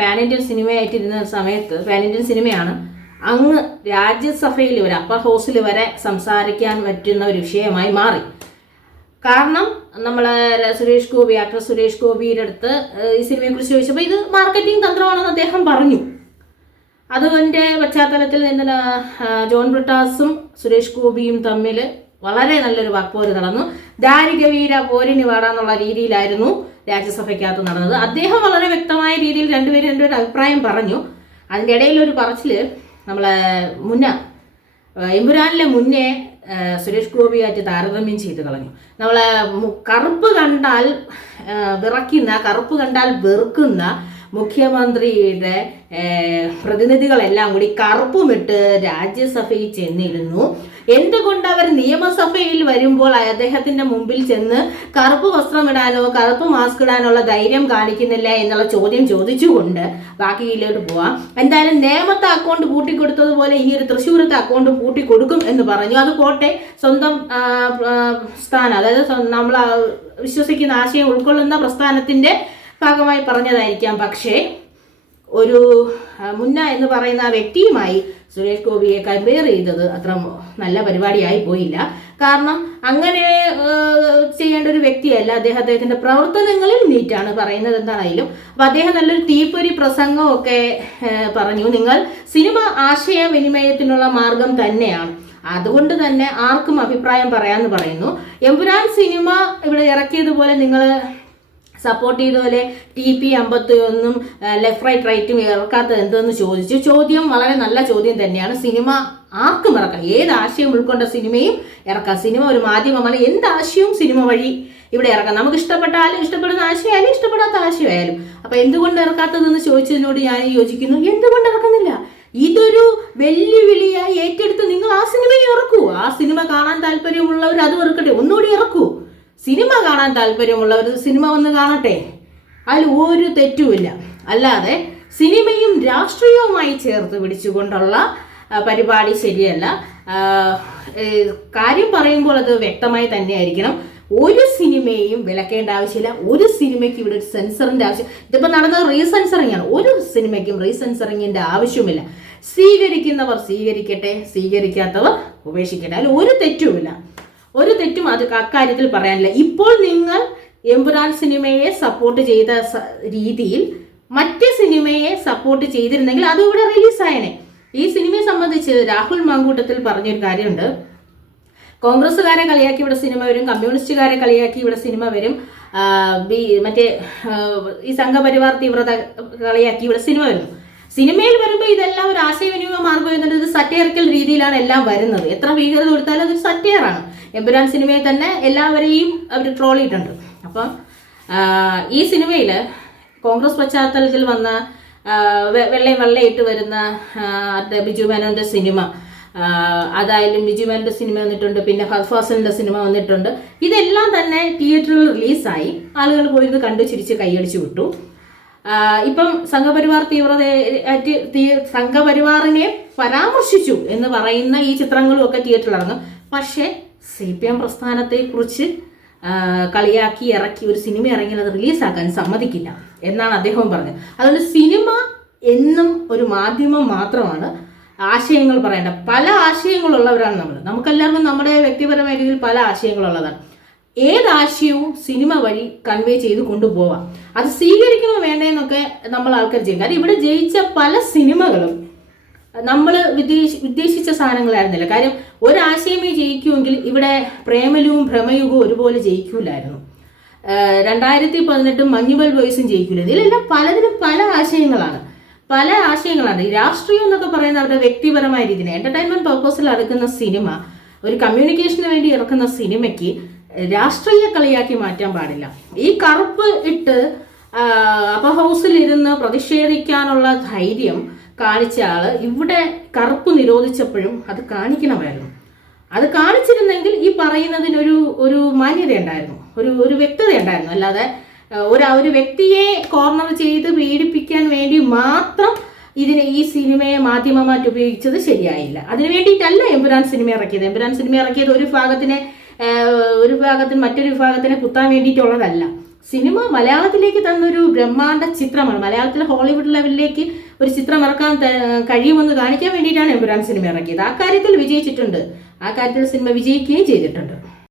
Pan Indian സിനിമയായിട്ടിരുന്ന സമയത്ത്, pan Indian സിനിമയാണ്, അങ്ങ് രാജ്യസഭയിൽ വരെ, അപ്പർ ഹൗസിൽ വരെ സംസാരിക്കാൻ പറ്റുന്ന ഒരു വിഷയമായി മാറി. കാരണം നമ്മൾ സുരേഷ് ഗോപി, ആക്ടർ സുരേഷ് ഗോപിയുടെ അടുത്ത് ഈ സിനിമയെക്കുറിച്ച് ചോദിച്ചപ്പോൾ ഇത് മാർക്കറ്റിംഗ് തന്ത്രമാണെന്ന് അദ്ദേഹം പറഞ്ഞു. അതിൻ്റെ പശ്ചാത്തലത്തിൽ നിന്ന് ജോൺ ബ്രിട്ടാസും സുരേഷ് ഗോപിയും തമ്മിൽ വളരെ നല്ലൊരു വാക്പോര് നടന്നു. ദാരികവീര പോരിന് വാടാന്നുള്ള രീതിയിലായിരുന്നു രാജ്യസഭയ്ക്കകത്ത് നടന്നത്. അദ്ദേഹം വളരെ വ്യക്തമായ രീതിയിൽ രണ്ടുപേരും അഭിപ്രായം പറഞ്ഞു. അതിൻ്റെ ഇടയിൽ ഒരു പറച്ചിൽ നമ്മളെ എമ്പുരാനിലെ മുന്നേ സുരേഷ് ഗോപിയായിട്ട് താരതമ്യം ചെയ്ത് കളഞ്ഞു. നമ്മളെ കറുപ്പ് കണ്ടാൽ വിറയ്ക്കുന്ന, കറുപ്പ് കണ്ടാൽ വെറുക്കുന്ന മുഖ്യമന്ത്രിയുടെ പ്രതിനിധികളെല്ലാം കൂടി കറുപ്പുമിട്ട് രാജ്യസഭയിൽ ചെന്നിരുന്നു. എന്തുകൊണ്ട് അവർ നിയമസഭയിൽ വരുമ്പോൾ അദ്ദേഹത്തിന്റെ മുമ്പിൽ ചെന്ന് കറുപ്പ് വസ്ത്രമിടാനോ കറുപ്പ് മാസ്ക് ഇടാനുള്ള ധൈര്യം കാണിക്കുന്നില്ല എന്നുള്ള ചോദ്യം ചോദിച്ചുകൊണ്ട് ബാക്കിയിലോട്ട് പോവാം. എന്തായാലും നേമത്തെ അക്കൗണ്ട് പൂട്ടിക്കൊടുത്തതുപോലെ ഈ ഒരു തൃശ്ശൂരത്തെ അക്കൗണ്ട് പൂട്ടിക്കൊടുക്കും എന്ന് പറഞ്ഞു. അത് പോട്ടെ, സ്വന്തം സ്ഥാനം, അതായത് നമ്മൾ വിശ്വസിക്കുന്ന ആശയം ഉൾക്കൊള്ളുന്ന പ്രസ്ഥാനത്തിന്റെ ഭാഗമായി പറഞ്ഞതായിരിക്കാം. പക്ഷേ ഒരു മുന്ന എന്ന് പറയുന്ന ആ വ്യക്തിയുമായി സുരേഷ് ഗോപിയെ കമ്പയർ ചെയ്തത് അത്ര നല്ല പരിപാടിയായി പോയില്ല. കാരണം അങ്ങനെ ചെയ്യേണ്ട ഒരു വ്യക്തിയല്ല അദ്ദേഹത്തിന്റെ പ്രവർത്തനങ്ങളിൽ നീറ്റാണ്, പറയുന്നത് എന്താണെങ്കിലും. അപ്പം അദ്ദേഹം നല്ലൊരു തീപ്പൊരി പ്രസംഗമൊക്കെ പറഞ്ഞു. നിങ്ങൾ സിനിമ ആശയവിനിമയത്തിനുള്ള മാർഗം തന്നെയാണ്, അതുകൊണ്ട് തന്നെ ആർക്കും അഭിപ്രായം പറയാമെന്ന് പറയുന്നു. എമ്പുരാൻ സിനിമ ഇവിടെ ഇറക്കിയതുപോലെ നിങ്ങൾ സപ്പോർട്ട് ചെയ്തതുപോലെ TP51 ലെഫ്റ്റ് റൈറ്റ് റൈറ്റും ഇറക്കാത്തത് എന്തെന്ന് ചോദിച്ചു. ചോദ്യം വളരെ നല്ല ചോദ്യം തന്നെയാണ്. സിനിമ ആർക്കും ഇറക്കാം, ഏത് ആശയം ഉൾക്കൊണ്ട സിനിമയും ഇറക്കാം. സിനിമ ഒരു മാധ്യമമാണ്, എന്ത് ആശയവും സിനിമ വഴി ഇവിടെ ഇറക്കാം. നമുക്ക് ഇഷ്ടപ്പെട്ടാലും ഇഷ്ടപ്പെടുന്ന ആശയമായാലും ഇഷ്ടപ്പെടാത്ത ആശയമായാലും. അപ്പം എന്തുകൊണ്ട് ഇറക്കാത്തതെന്ന് ചോദിച്ചതിനോട് ഞാൻ യോജിക്കുന്നു. എന്തുകൊണ്ട് ഇറക്കുന്നില്ല? ഇതൊരു വെല്ലുവിളിയായി ഏറ്റെടുത്ത് നിങ്ങൾ ആ സിനിമയെ ഇറക്കൂ. ആ സിനിമ കാണാൻ താല്പര്യമുള്ളവർ അത് ഇറക്കട്ടെ, ഒന്നുകൂടി ഇറക്കൂ. സിനിമ കാണാൻ താല്പര്യമുള്ളവർ സിനിമ വന്ന് കാണട്ടെ, അതിൽ ഒരു തെറ്റുമില്ല. അല്ലാതെ സിനിമയും രാഷ്ട്രീയവുമായി ചേർത്ത് പിടിച്ചുകൊണ്ടുള്ള പരിപാടി ശരിയല്ല. കാര്യം പറയുമ്പോൾ അത് വ്യക്തമായി തന്നെ ആയിരിക്കണം. ഒരു സിനിമയും വിലക്കേണ്ട ആവശ്യമില്ല. ഒരു സിനിമയ്ക്ക് ഇവിടെ ഒരു സെൻസറിന്റെ ആവശ്യം, ഇതിപ്പോൾ നടന്നത് റീസെൻസറിങ് ആണ്. ഒരു സിനിമയ്ക്കും റീസെൻസറിങ്ങിന്റെ ആവശ്യമില്ല. സ്വീകരിക്കുന്നവർ സ്വീകരിക്കട്ടെ, സ്വീകരിക്കാത്തവർ ഉപേക്ഷിക്കട്ടെ, അതിൽ ഒരു തെറ്റുമില്ല. ഒരു തെറ്റും അത് അക്കാര്യത്തിൽ പറയാനില്ല. ഇപ്പോൾ നിങ്ങൾ എമ്പുരാൻ സിനിമയെ സപ്പോർട്ട് ചെയ്ത രീതിയിൽ മറ്റ് സിനിമയെ സപ്പോർട്ട് ചെയ്തിരുന്നെങ്കിൽ അത് ഇവിടെ റിലീസായനെ. ഈ സിനിമയെ സംബന്ധിച്ച് രാഹുൽ മാങ്കൂട്ടത്തിൽ പറഞ്ഞൊരു കാര്യമുണ്ട്. കോൺഗ്രസ്സുകാരെ കളിയാക്കി ഇവിടെ സിനിമ വരും, കമ്മ്യൂണിസ്റ്റുകാരെ കളിയാക്കി ഇവിടെ സിനിമ വരും, മറ്റേ ഈ സംഘപരിവാർ തീവ്രത കളിയാക്കി ഇവിടെ സിനിമ വരുന്നു. സിനിമയിൽ വരുമ്പോൾ ഇതെല്ലാം ഒരു ആശയവിനിമയ മാർഗം എന്നുള്ളത് ഇത് സറ്റയറിക്കൽ രീതിയിലാണ് എല്ലാം വരുന്നത്. എത്ര ഭീകരത കൊടുത്താലും അതൊരു സറ്റയറാണ്. എമ്പുരാൻ സിനിമയെ തന്നെ എല്ലാവരെയും അവർ ട്രോൾ ചെയ്തിട്ടുണ്ട്. അപ്പം ഈ സിനിമയിൽ കോൺഗ്രസ് പശ്ചാത്തലത്തിൽ വന്ന വെള്ളയിട്ട് വരുന്ന ബിജു മേനോന്റെ സിനിമ, അതായാലും ബിജു മേനോന്റെ സിനിമ വന്നിട്ടുണ്ട്, പിന്നെ ഫാസിലിന്റെ സിനിമ വന്നിട്ടുണ്ട്. ഇതെല്ലാം തന്നെ തിയേറ്ററിൽ റിലീസായി ആളുകൾ പോയിരുന്ന് കണ്ടു ചിരിച്ച് കൈയടിച്ചു വിട്ടു. ഇപ്പം സംഘപരിവാർ സംഘപരിവാറിനെ പരാമർശിച്ചു എന്ന് പറയുന്ന ഈ ചിത്രങ്ങളും ഒക്കെ തിയേറ്ററിൽ ഇറങ്ങും. പക്ഷേ CPM പ്രസ്ഥാനത്തെക്കുറിച്ച് കളിയാക്കി ഇറക്കി ഒരു സിനിമ ഇറങ്ങിയാൽ അത് റിലീസാക്കാൻ സമ്മതിക്കില്ല എന്നാണ് അദ്ദേഹം പറഞ്ഞത്. അതുകൊണ്ട് സിനിമ എന്നും ഒരു മാധ്യമം മാത്രമാണ്, ആശയങ്ങൾ പറയേണ്ട പല ആശയങ്ങളുള്ളവരാണ് നമ്മൾ. നമുക്കെല്ലാവർക്കും നമ്മുടെ വ്യക്തിപരമായ രീതിയിൽ പല ആശയങ്ങളുള്ളതാണ്. ഏതാശയവും സിനിമ വഴി കൺവേ ചെയ്ത് കൊണ്ടുപോവാം. അത് സ്വീകരിക്കണോ വേണ്ടതെന്നൊക്കെ നമ്മൾ ആൾക്കാർ ചെയ്യും. കാരണം ഇവിടെ ജയിച്ച പല സിനിമകളും നമ്മൾ ഉദ്ദേശിച്ച സാധനങ്ങളായിരുന്നില്ല. കാര്യം ഒരാശയമേ ജയിക്കുമെങ്കിൽ ഇവിടെ പ്രേമലുവും ഭ്രമയുഗവും ഒരുപോലെ ജയിക്കൂലായിരുന്നു. 2018 മഞ്ഞുമൽ ബോയ്സും ജയിക്കൂല. ഇതിലെല്ലാം പലതിനും പല ആശയങ്ങളാണ്. ഈ രാഷ്ട്രീയം എന്നൊക്കെ പറയുന്ന അവരുടെ വ്യക്തിപരമായ രീതിയിൽ എന്റർടൈൻമെന്റ് പർപ്പസിൽ ഇറക്കുന്ന സിനിമ, ഒരു കമ്മ്യൂണിക്കേഷന് വേണ്ടി ഇറക്കുന്ന സിനിമയ്ക്ക് രാഷ്ട്രീയ കളിയാക്കി മാറ്റാൻ പാടില്ല. ഈ കറുപ്പ് ഇട്ട് അപ്പർ ഹൗസിലിരുന്ന് പ്രതിഷേധിക്കാനുള്ള ധൈര്യം കാണിച്ച ആള് ഇവിടെ കറുപ്പ് നിരോധിച്ചപ്പോഴും അത് കാണിക്കണമായിരുന്നു. അത് കാണിച്ചിരുന്നെങ്കിൽ ഈ പറയുന്നതിനൊരു ഒരു മാന്യത ഉണ്ടായിരുന്നു, ഒരു വ്യക്തത ഉണ്ടായിരുന്നു. അല്ലാതെ ഒരു വ്യക്തിയെ കോർണർ ചെയ്ത് പീഡിപ്പിക്കാൻ വേണ്ടി മാത്രം ഈ സിനിമയെ മാധ്യമമായിട്ട് ഉപയോഗിച്ചത് ശരിയായില്ല. അതിനു വേണ്ടിയിട്ടല്ല എമ്പുരാൻ സിനിമ ഇറക്കിയത്. എമ്പുരാൻ സിനിമ ഇറക്കിയത് ഒരു ഭാഗത്തിന് മറ്റൊരു വിഭാഗത്തിനെ കുത്താൻ വേണ്ടിയിട്ടുള്ളതല്ല. സിനിമ മലയാളത്തിലേക്ക് തന്നൊരു ബ്രഹ്മാണ്ഡ ചിത്രമാണ്. മലയാളത്തിൽ ഹോളിവുഡ് ലെവലിലേക്ക് ഒരു ചിത്രം ഇറക്കാൻ കഴിയുമെന്ന് കാണിക്കാൻ വേണ്ടിയിട്ടാണ് എമ്പുരാൻ സിനിമ ഇറക്കിയത്. ആ കാര്യത്തിൽ വിജയിച്ചിട്ടുണ്ട്. ആ കാര്യത്തിൽ സിനിമ വിജയിക്കുകയും ചെയ്തിട്ടുണ്ട്.